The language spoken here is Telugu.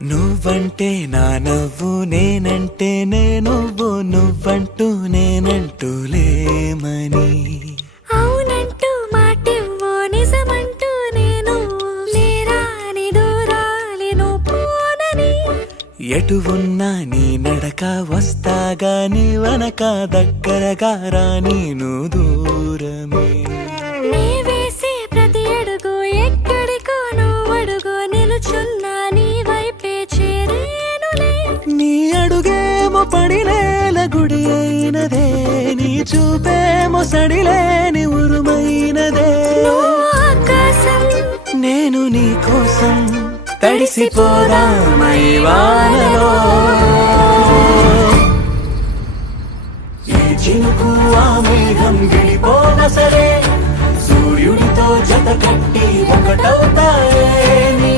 నువ్వంటే నా నవ్వు నేనంటే నువ్వు నువ్వంటూ నేనంటూ లేమని అవునంటూ మాటివ్వు నిజమంటూ నేను లేరాని దూరాలేను పోనని ఎటు ఉన్నా నీ నడక వస్తాగా నీ వనక దగ్గరగా రాని నువ్వు దూరమే నీ వేసే ప్రతి అడుగు ఎక్కడికో నువ్వు అడుగు నిలుచున్నా నీ వైపే చేరేనులే నీ అడుగేమో పడినేల గుడి అయినదే నీ చూపేమో సడిలేని ఉరుమైనదే నువ్వు ఆకాశం నేను నీ కోసం తడిసిపోదామై వానలో ఈ చినుకు ఆ మేఘం విడిపోన సరే సూర్యుడితో జత కట్టి ఒకటవుతాయే నీ